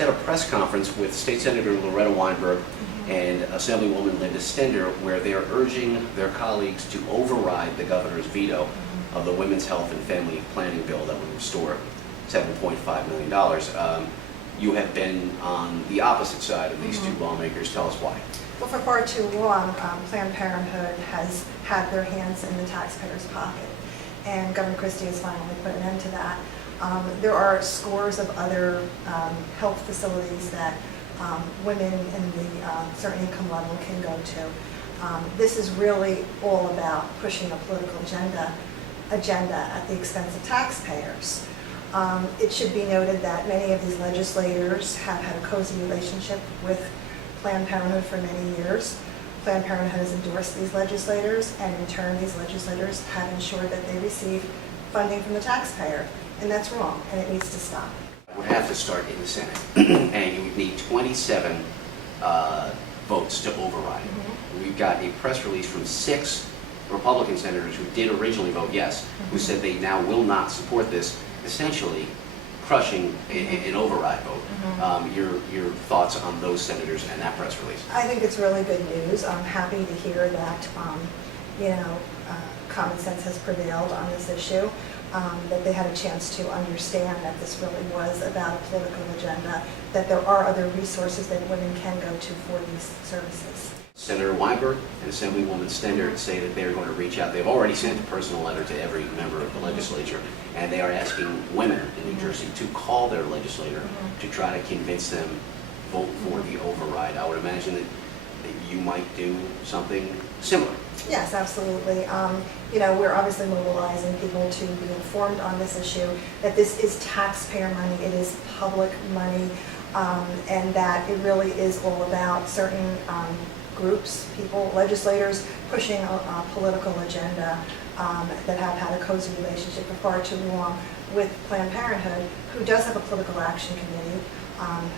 just had a press conference with State Senator Loretta Weinberg and Assemblywoman Linda Stender, where they're urging their colleagues to override the governor's veto of the Women's Health and Family Planning Bill that would restore $7.5 million. You have been on the opposite side of these two lawmakers. Tell us why. Well, for far too long, Planned Parenthood has had their hands in the taxpayer's pocket, and Governor Christie has finally put an end to that. There are scores of other health facilities that women in the certain income level can go to. This is really all about pushing a political agenda at the expense of taxpayers. It should be noted that many of these legislators have had a cozy relationship with Planned Parenthood for many years. Planned Parenthood has endorsed these legislators, and in turn these legislators have ensured that they receive funding from the taxpayer, and that's wrong, and it needs to stop. It would have to start in the Senate, and you would need 27 votes to override it. We've got a press release from 6 Republican senators who did originally vote yes, who said they now will not support this, essentially crushing an override vote. Your thoughts on those senators and that press release? I think it's really good news. I'm happy to hear that common sense has prevailed on this issue, that they had a chance to understand that this really was about a political agenda, that there are other resources that women can go to for these services. Senator Weinberg and Assemblywoman Stender say that they're going to reach out. They've already sent a personal letter to every member of the legislature, and they are asking women in New Jersey to call their legislator to try to convince them vote for the override. I would imagine that you might do something similar. Yes, absolutely. We're obviously mobilizing people to be informed on this issue, that this is taxpayer money, it is public money, and that it really is all about certain groups, people, legislators pushing a political agenda that have had a cozy relationship for far too long with Planned Parenthood, who does have a political action committee,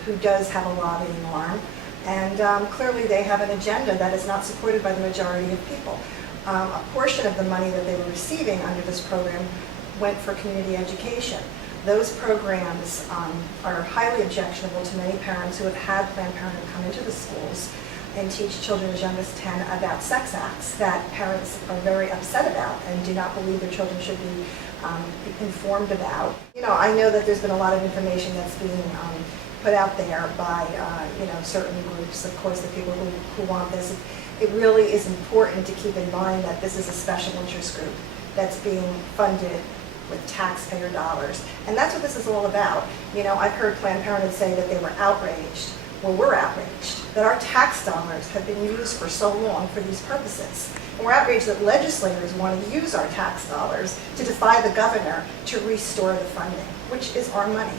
who does have a lobbying arm, and clearly they have an agenda that is not supported by the majority of people. A portion of the money that they were receiving under this program went for community education. Those programs are highly objectionable to many parents who have had Planned Parenthood come into the schools and teach children as young as 10 about sex acts that parents are very upset about and do not believe their children should be informed about. I know that there's been a lot of information that's being put out there by certain groups, of course, the people who want this. It really is important to keep in mind that this is a special interest group that's being funded with taxpayer dollars. And that's what this is all about. I've heard Planned Parenthood say that they were outraged. Well, we're outraged that our tax dollars have been used for so long for these purposes. And we're outraged that legislators want to use our tax dollars to defy the governor to restore the funding, which is our money.